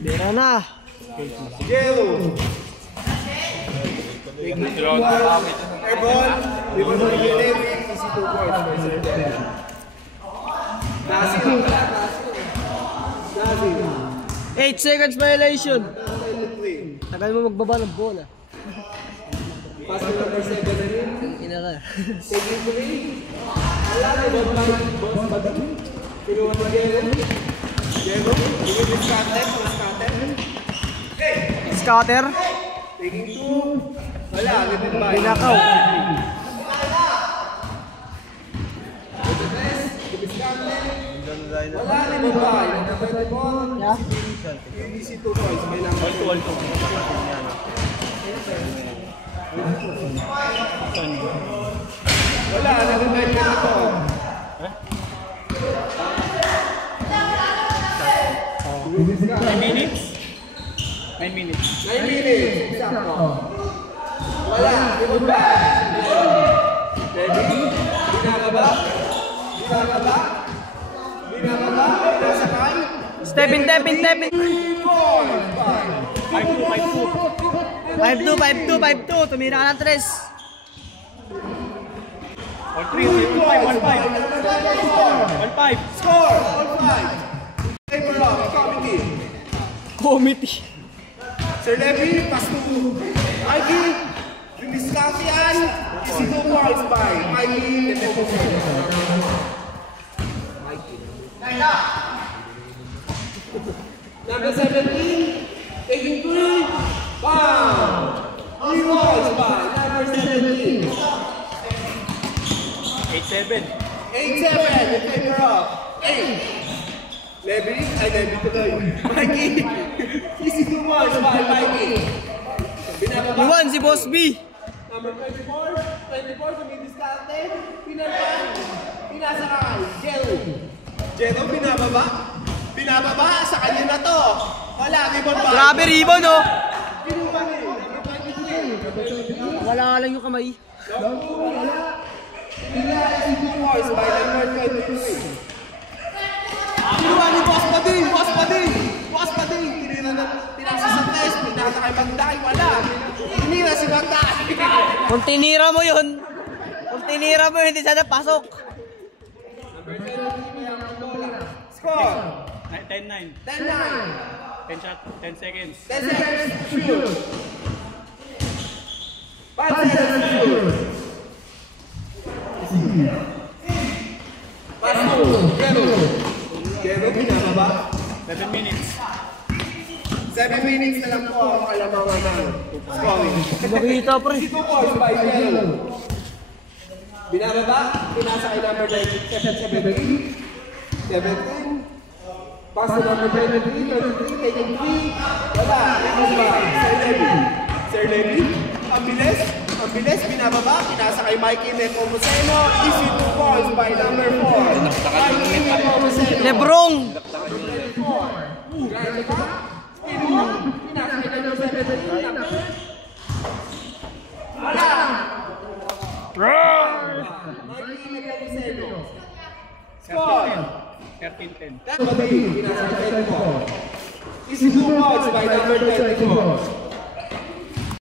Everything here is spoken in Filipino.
Bira na. Yellow. Airball. We will not get it. Easy 2 points. Nasil. 8 seconds violation. Tagal mo magbaba ng bola. Pass to number 7. Ina ka. Taking 3. Wala na yung boss badang. Pinuha mo Yellow. Yellow. Bigyan yung scatter. Scatter. Taking 2. Wala. Pinakaw. Wala na yung bahay. Yeah. Easy 2 points. May lang. Wala na yung bahay na ito. 9 minutes. 9 minutes. 9 minutes. Exacto. Wala. Ibon ba? Ready? Binababa? Nasakay? Stepin. 5-2. Tumira ka ng 3. 1-3, 1-5. Score! 1-5. Paper off. Committee. Sir Levy, pass to Mikey. Diniscasian. Easy 2 points by Mikey. Number 17. Taking 3. Bam! 3 points by number 17. 8-7. 8-7. In favor of 8. Levy tuloy. Mikey. Easy 2 points by Mikey. Binababa. Iwan si Boss B. Number 24, tumidiskarte, pinasakay, Jello, binababa, sa kanya na to. Wala, ribbon ba? Grabe ribbon, oh. Kinuha ni, number 23. Wala lang yung kamay. Wala. Pinaya si 2 points by number 23. Kinuha ni Boss Pading. Tinasa sa test, pinasa kay Magday, wala. Tinira si Magday. Kung tinira mo yun, hindi sana pasok. Score. 10-9. 10-9. 10 shot, 10 seconds. 10 seconds to shoot. 5 seconds to shoot. Pass to Yellow, binababa. 7 minutes. 7 minutes na lang po ang kalamangan ng scoring. Makita, pre. 2 points by Yellow. Binababa, pinasa kay number 17. Pass to number 23, taking 3. Wala, ibon ba? Sir Levy. Ang bilis, binababa, pinasa kay Mikey Nepomuceno. Easy 2 points by number 4. Mikey Nepomuceno. Lebrong. Pinasa kay number 17. Wala! Mikey Nepomuceno. Score! 13-10. Pinasa kay 24. Easy 2 points by number 24.